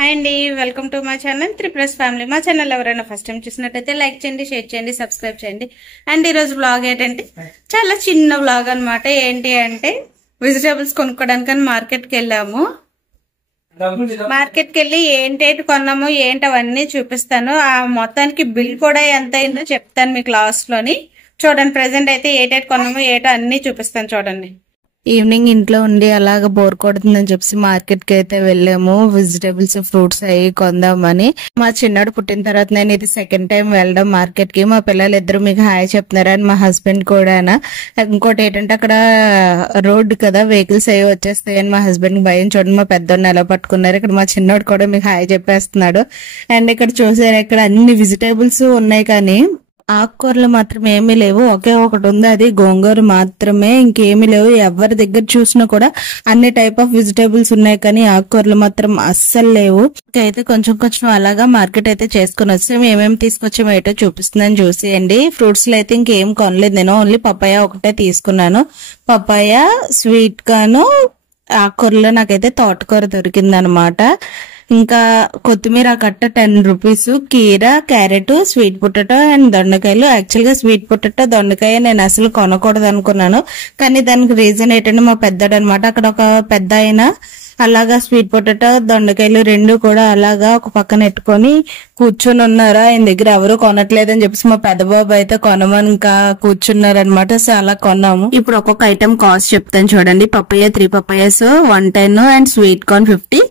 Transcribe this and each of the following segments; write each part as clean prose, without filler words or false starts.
Hi అండి, welcome to my channel 3+ family. మా channel ఎవరైనా ఫస్ట్ టైం చూసినట్టయితే లైక్ చేయండి, షేర్ చేయండి, సబ్స్క్రైబ్ చేయండి. అండ్ ఈరోజు బ్లాగ్ ఏంటంటే చాలా చిన్న బ్లాగ్ అనమాట. ఏంటి అంటే వెజిటేబుల్స్ కొనుక్కోవడానికి మార్కెట్కి వెళ్ళాము. మార్కెట్కి వెళ్ళి ఏంటేంటి కొన్నాము ఏంటి అవన్నీ చూపిస్తాను. ఆ మొత్తానికి బిల్ కూడా ఎంత అయిందో చెప్తాను మీకు లాస్ట్ లోని. చూడండి, ప్రెసెంట్ అయితే ఏటేటి కొన్నాము ఏటో అన్ని చూపిస్తాను చూడండి. ఈవినింగ్ ఇంట్లో ఉండి అలాగ బోర్ కొడుతుందని చెప్పి మార్కెట్ కి అయితే వెళ్ళాము. వెజిటేబుల్స్ ఫ్రూట్స్ అవి కొందామని. మా చిన్నాడు పుట్టిన తర్వాత నేను ఇది సెకండ్ టైం వెళ్ళడం మార్కెట్ కి. మా పిల్లలు ఇద్దరు మీకు హాయ్ చెప్తున్నారు అని మా హస్బెండ్ కూడా. ఇంకోటి ఏంటంటే అక్కడ రోడ్ కదా, వెహికల్స్ అవి వచ్చేస్తాయని మా హస్బెండ్ భయం. చూడండి మా పెద్దోడిని ఎలా పట్టుకున్నారు. ఇక్కడ మా చిన్నోడు కూడా మీకు హాయ్ చెప్పేస్తున్నాడు. అండ్ ఇక్కడ చూసారు, ఇక్కడ అన్ని వెజిటేబుల్స్ ఉన్నాయి కానీ ఆకుకూరలు మాత్రం ఏమీ లేవు. ఒకే ఒకటి ఉంది, అది గోంగూర మాత్రమే, ఇంకేమీ లేవు. ఎవరి దగ్గర చూసినా కూడా అన్ని టైప్ ఆఫ్ వెజిటేబుల్స్ ఉన్నాయి కానీ ఆకుకూరలు మాత్రం అస్సలు లేవు. అయితే కొంచెం కొంచెం అలాగా మార్కెట్ అయితే చేసుకుని వచ్చాము. ఏమేమి తీసుకొచ్చాము ఏటో చూపిస్తుందని చూసేయండి. ఫ్రూట్స్ లో అయితే ఇంకేం కొనలేదు నేను. ఓన్లీ పపాయ ఒకటే తీసుకున్నాను. పపాయ, స్వీట్ కార్న్, ఆకుకూరలో నాకైతే తోటకూర దొరికిందనమాట. ఇంకా కొత్తిమీర కట్ట 10 రూపీస్, కీర, క్యారెట్, స్వీట్ పొటాటో అండ్ దొండకాయలు. యాక్చువల్ గా స్వీట్ పొటాటో దొండకాయ నేను అసలు కొనకూడదు అనుకున్నాను, కానీ దానికి రీజన్ ఏంటంటే మా పెద్దడు అనమాట. అక్కడ ఒక పెద్ద ఆయన అలాగా స్వీట్ పొటాటో దొండకాయలు రెండు కూడా అలాగా ఒక పక్కన పెట్టుకొని కూర్చొని ఉన్నారు. ఆయన దగ్గర ఎవరు కొనట్లేదని చెప్పేసి మా పెద్ద బాబు అయితే కొనమని ఇంకా కూర్చున్నారు అనమాట. సో అలా కొన్నాము. ఇప్పుడు ఒక్కొక్క ఐటమ్ కాస్ట్ చెప్తాను చూడండి. Papaya 3 papayas 110 and sweet corn 50,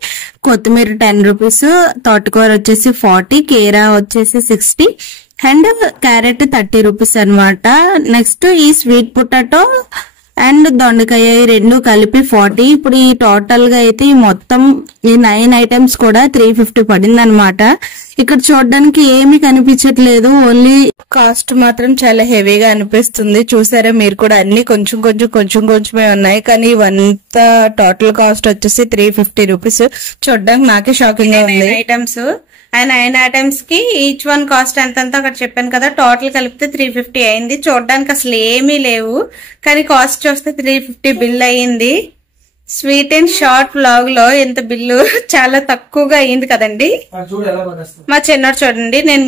కొత్తిమీర 10 రూపీస్, తోటకూర వచ్చేసి 40, కీరా వచ్చేసి 60 అండ్ క్యారెట్ 30 రూపీస్ అనమాట. నెక్స్ట్ ఈ స్వీట్ పొటాటో అండ్ దొండకాయ రెండు కలిపి 40. ఇప్పుడు ఈ టోటల్ గా అయితే ఈ మొత్తం ఈ 9 ఐటమ్స్ కూడా 350 పడింది అనమాట. ఇక్కడ చూడడానికి ఏమీ కనిపించట్లేదు, ఓన్లీ కాస్ట్ మాత్రం చాలా హెవీగా అనిపిస్తుంది. చూసారా మీరు కూడా, అన్ని కొంచెం కొంచెమే ఉన్నాయి కానీ ఇవంతా టోటల్ కాస్ట్ వచ్చేసి 350 రూపీస్. చూడడానికి నాకే షాకింగ్ గా ఉంది. ఐటమ్స్ ఆ 9 ఐటమ్స్ కి ఈచ్ వన్ కాస్ట్ ఎంత అక్కడ చెప్పాను కదా, టోటల్ కలిపితే 350 అయింది. చూడడానికి అసలు ఏమీ లేవు కానీ కాస్ట్ చూస్తే 350 బిల్ అయ్యింది. స్వీట్ అండ్ షార్ట్ వ్లాగ్ లో ఎంత బిల్లు చాలా తక్కువగా అయింది కదండి. మా చిన్నోడు చూడండి, నేను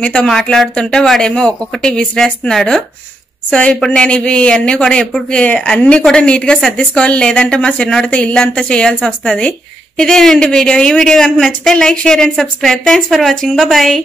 మీతో మాట్లాడుతుంటే వాడేమో ఒక్కొక్కటి విసిరేస్తున్నాడు. సో ఇప్పుడు నేను ఇవి అన్ని కూడా నీట్ గా సర్దిసుకోవాలి, లేదంటే మా చిన్నోడితో ఇల్లు అంతా చేయాల్సి వస్తుంది. ఇదేనండి వీడియో. ఈ వీడియో కనుక నచ్చితే like, share and subscribe. Thanks for watching. Bye.